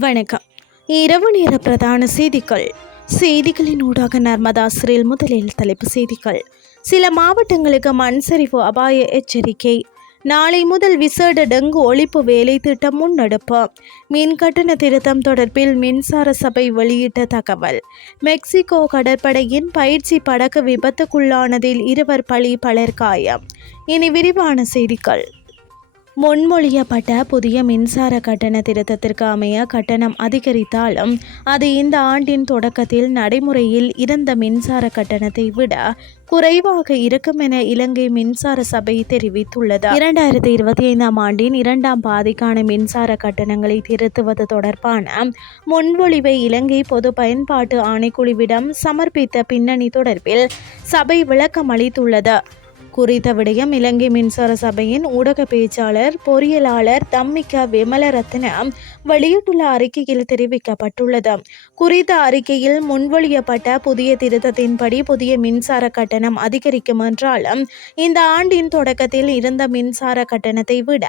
வணக்கம். இரவு நேர பிரதான செய்திகள். செய்திகளின் ஊடாக நர்மதா சிறையில் முதலில் தலைப்பு செய்திகள். சில மாவட்டங்களுக்கு மண் சரிவு அபாய எச்சரிக்கை. நாளை முதல் விசேட டெங்கு ஒழிப்பு வேலை திட்டம் முன்னெடுப்பு. மின் கட்டண திருத்தம் தொடர்பில் மின்சார சபை வெளியிட்ட தகவல். மெக்சிகோ கடற்படையின் பயிற்சி படகு விபத்துக்குள்ளானதில் இருவர் பலி பலர் காயம். இனி விரிவான செய்திகள். முன்மொழியப்பட்ட புதிய மின்சார கட்டண திருத்தத்திற்கு அமைய கட்டணம் அதிகரித்தாலும் அது இந்த ஆண்டின் தொடக்கத்தில் நடைமுறையில் இருந்த மின்சார கட்டணத்தை விட குறைவாக இருக்கும் என இலங்கை மின்சார சபை தெரிவித்துள்ளது. இரண்டாயிரத்தி இருபத்தி ஐந்தாம் ஆண்டின் இரண்டாம் பாதிக்கான மின்சார கட்டணங்களை திருத்துவது தொடர்பான முன்மொழிவை இலங்கை பொது பயன்பாட்டு ஆணைக்குழுவிடம் சமர்ப்பித்த பின்னணி தொடர்பில் சபை விளக்கம் அளித்துள்ளது குறித்த விடயம் இலங்கை மின்சார சபையின் ஊடக பேச்சாளர் பொறியியலாளர் தம்மிக்க விமலரத்ன வெளியிட்டுள்ள அறிக்கையில் தெரிவிக்கப்பட்டுள்ளது. குறித்த அறிக்கையில் முன்மொழியப்பட்ட புதிய திருத்தத்தின்படி புதிய மின்சார கட்டணம் அதிகரிக்கும் என்றாலும் இந்த ஆண்டின் தொடக்கத்தில் இருந்த மின்சார கட்டணத்தை விட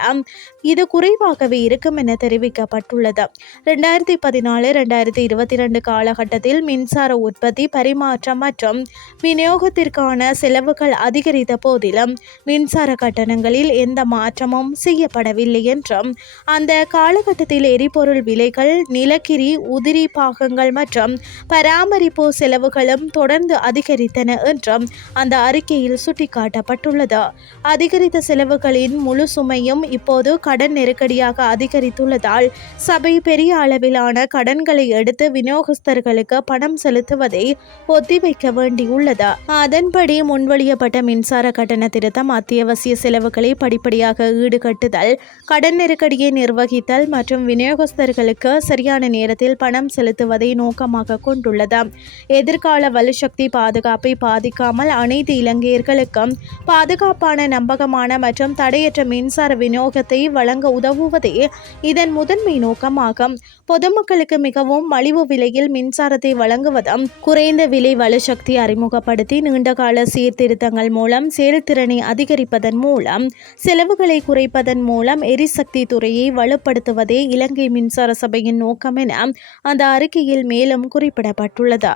இது குறைவாகவே இருக்கும் என தெரிவிக்கப்பட்டுள்ளது. ரெண்டாயிரத்தி பதினாலு ரெண்டாயிரத்தி இருபத்தி ரெண்டு காலகட்டத்தில் மின்சார உற்பத்தி பரிமாற்றம் மற்றும் விநியோகத்திற்கான செலவுகள் அதிகரித்த போதிலும் மின்சார கட்டணங்களில் எந்த மாற்றமும் செய்யப்படவில்லை என்றும் அந்த காலகட்டத்தில் எரிபொருள் விலைகள் நிலக்கிரி உதிரி பாகங்கள் மற்றும் பராமரிப்பு செலவுகளும் தொடர்ந்து அதிகரித்தன என்றும் அந்த அறிக்கையில் சுட்டிக்காட்டப்பட்டுள்ளது. அதிகரித்த செலவுகளின் முழு சுமையும் இப்போது கடன் நெருக்கடியாக அதிகரித்துள்ளதால் சபை பெரிய அளவிலான கடன்களை எடுத்து விநியோகஸ்தர்களுக்கு பணம் செலுத்துவதை ஒத்திவைக்க வேண்டியுள்ளது. அதன்படி முன்வழியப்பட்ட மின்சார கட்டண திருத்தம் அத்தியாவசிய செலவுகளை படிப்படியாக ஈடுகட்டுதல் கடன் நெருக்கடியை நிர்வகித்தல் மற்றும் விநியோகஸ்தர்களுக்கு சரியான நேரத்தில் பணம் செலுத்துவதை நோக்கமாக கொண்டுள்ளது. எதிர்கால வலுசக்தி பாதுகாப்பை பாதிக்காமல் அனைத்து இலங்கையர்களுக்கும் பாதுகாப்பான நம்பகமான மற்றும் தடையற்ற மின்சார விநியோகத்தை வழங்க உதவுவதே இதன் முதன்மை நோக்கமாகும். பொதுமக்களுக்கு மிகவும் மலிவு விலையில் மின்சாரத்தை வழங்குவதும் குறைந்த விலை வலுசக்தி அறிமுகப்படுத்தி நீண்டகால சீர்திருத்தங்கள் மூலம் செயல்திறனை அதிகரிப்பதன் மூலம் செலவுகளை குறைப்பதன் மூலம் எரிசக்தி துறையை வலுப்படுத்துவதே இலங்கை மின்சார சபையின் நோக்கம் என அந்த அறிக்கையில் மேலும் குறிப்பிடப்பட்டுள்ளது.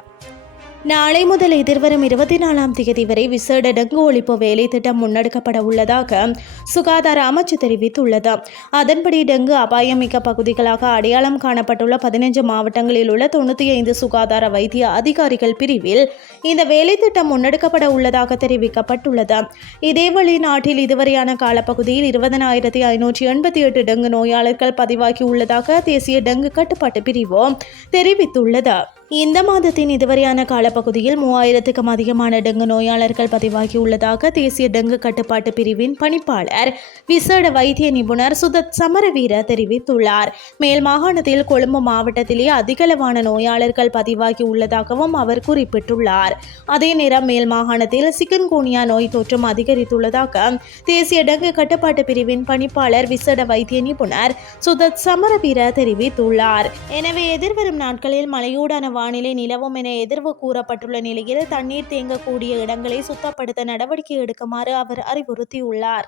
நாளை முதல் எதிர்வரும் இருபத்தி நாலாம் தேதி வரை விசேட டெங்கு ஒழிப்பு வேலை திட்டம் முன்னெடுக்கப்பட உள்ளதாக சுகாதார அமைச்சு தெரிவித்துள்ளது. அதன்படி டெங்கு அபாயமிக்க பகுதிகளாக அடையாளம் காணப்பட்டுள்ள பதினைஞ்சு மாவட்டங்களில் உள்ள தொண்ணூற்றி ஐந்து சுகாதார வைத்திய அதிகாரிகள் பிரிவில் இந்த வேலை திட்டம் முன்னெடுக்கப்பட உள்ளதாக தெரிவிக்கப்பட்டுள்ளது. இதேவழி நாட்டில் இதுவரையான காலப்பகுதியில் இருபதனாயிரத்தி ஐநூற்றி எண்பத்தி எட்டு டெங்கு நோயாளர்கள் பதிவாகி உள்ளதாக தேசிய டெங்கு கட்டுப்பாட்டு பிரிவு தெரிவித்துள்ளது. இந்த மாதத்தின் இதுவரையான காலப்பகுதியில் மூவாயிரத்துக்கும் அதிகமான டெங்கு நோயாளர்கள் பதிவாகியுள்ளதாக தேசிய டெங்கு கட்டுப்பாட்டு பிரிவின் பணிப்பாளர் விசேட வைத்திய நிபுணர் சுதத் சமரவீர தெரிவித்துள்ளார். மேல் மாகாணத்தில் கொழும்பு மாவட்டத்திலே அதிகளவான நோயாளர்கள் பதிவாகி உள்ளதாகவும் அவர் குறிப்பிட்டுள்ளார். அதே நேரம் மேல் மாகாணத்தில் சிக்கன்கோனியா நோய் தொற்றும் அதிகரித்துள்ளதாக தேசிய டெங்கு கட்டுப்பாட்டு பிரிவின் பணிப்பாளர் விசேட வைத்திய நிபுணர் சுதத் சமரவீர தெரிவித்துள்ளார். எனவே எதிர்வரும் நாட்களில் மழையூடான வானிலை நிலவும் என எதிர்வு கூறப்பட்டுள்ள நிலையில் தண்ணீர் தேங்கக்கூடிய இடங்களை சுத்தப்படுத்த நடவடிக்கை எடுக்குமாறு அவர் அறிவுறுத்தியுள்ளார்.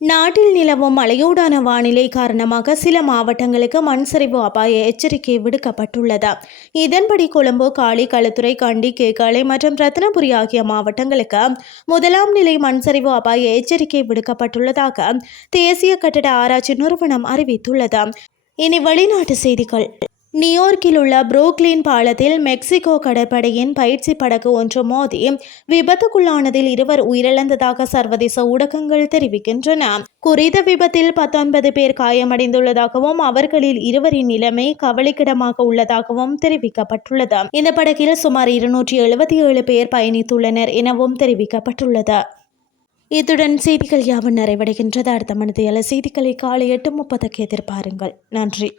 நாட்டில் நிலவும் மழையோடான வானிலை காரணமாக சில மாவட்டங்களுக்கு மண் சரிவு அபாய எச்சரிக்கை விடுக்கப்பட்டுள்ளது. இதன்படி கொழும்பு காளி களுத்துறை கண்டி கேகாலை மற்றும் ரத்னபுரி ஆகிய மாவட்டங்களுக்கு முதலாம் நிலை மண் சரிவு அபாய எச்சரிக்கை விடுக்கப்பட்டுள்ளதாக தேசிய கட்டட ஆராய்ச்சி நிறுவனம் அறிவித்துள்ளது. இனி வெளிநாட்டு செய்திகள். நியூயார்க்கில் உள்ள புரோக்லின் பாலத்தில் மெக்சிகோ கடற்படையின் பயிற்சி படகு ஒன்று மோதி விபத்துக்குள்ளானதில் இருவர் உயிரிழந்ததாக சர்வதேச ஊடகங்கள் தெரிவிக்கின்றன. குறித்த விபத்தில் பத்தொன்பது பேர் காயமடைந்துள்ளதாகவும் அவர்களில் இருவரின் நிலைமை கவலைக்கிடமாக உள்ளதாகவும் தெரிவிக்கப்பட்டுள்ளது. இந்த படகில் சுமார் இருநூற்றி எழுபத்தி ஏழு பேர் பயணித்துள்ளனர் எனவும் தெரிவிக்கப்பட்டுள்ளது. இத்துடன் செய்திகள் யாவும் நிறைவடைகின்றது. அடுத்த மனதையால செய்திகளை காலை எட்டு முப்பதுக்கு எதிர்பாருங்கள். நன்றி.